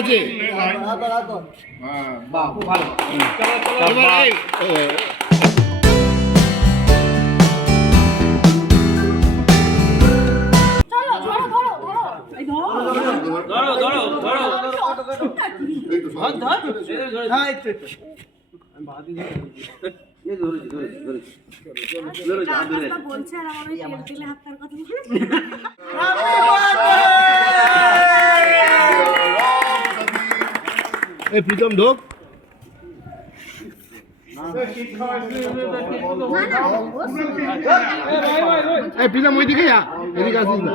আছে বাহ খুব ভালো এবার এই, ও, চলো ধরো ধরো ধরো। এই ধরো ধরো ধরো। ধরো ধর। ধর হ্যাঁ এই তো, এই তো। আমি বাঁ দিকে এই ধরেছি ধরেছি ধরেছি ধরেছি হাত ধরে এই প্রীতম ঢোক এই প্রীতম ওইদিকে যা এদিকে আসিস না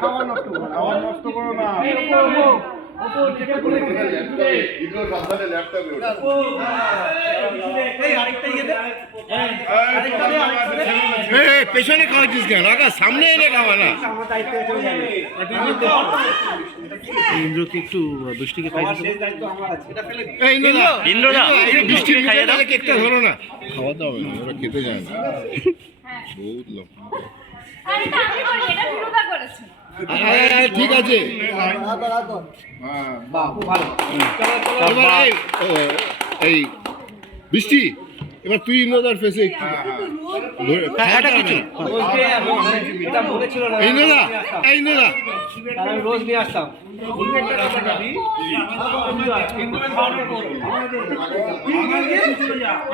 খাওয়া নষ্ট করো না। পেছনে খাওয়াচ্ছিস কেন আগা সামনে এনে খাওয়া না ইন্দ্রকে একটু বৃষ্টিকে একটু খাইয়ে দাও। কেকটা ধরো না খাওয়া দাও ওরা খেতে যায় না বহুত লোক করেছে আরে, আরে, ঠিক আছে। এই বৃষ্টি? এবার তুই ইন্দ্রদার ফেসে এটা কিছু এটা ছিল না। ইন্দ্রদা এই ইন্দ্রদা। তাহলে আমি রোজ নিয়ে আসতাম।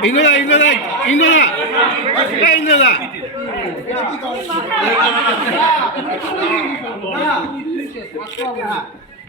ইন্দ্রদা ইন্দ্রদা ইন্দ্রদা। এই ইন্দ্রদা।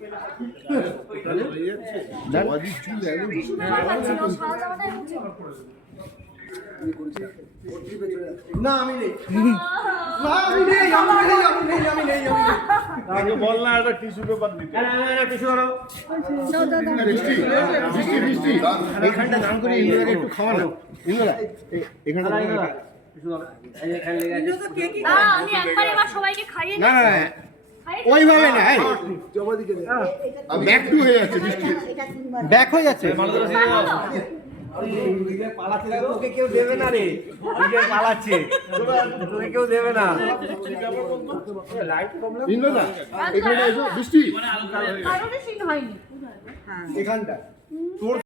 হয়ে না, আমি নেই। না আমি নেই আমি নেই আমি নেই আমি নেই আগে বল না একটা টিস্যু পেপার দিতে। না না না কিছু করো বৃষ্টি বৃষ্টি বৃষ্টি এইখানটা দান করে ইন্দ্রদাকে একটু খাওয়া না ইন্দ্রদা এখানটা দান করে। একটু- কিছু এখানে লেগে আছে না আমি একবার এবার সবাইকে খাইয়ে না না না ওইভাবে না ব্যাক টু হয়ে। যাচ্ছে বৃষ্টি। ব্যাক হয়ে যাচ্ছে। তোকে কেউ দেবে না রে। পালাচ্ছে। তোকে কেউ দেবে না। বৃষ্টি। হয়নি। এখানটা।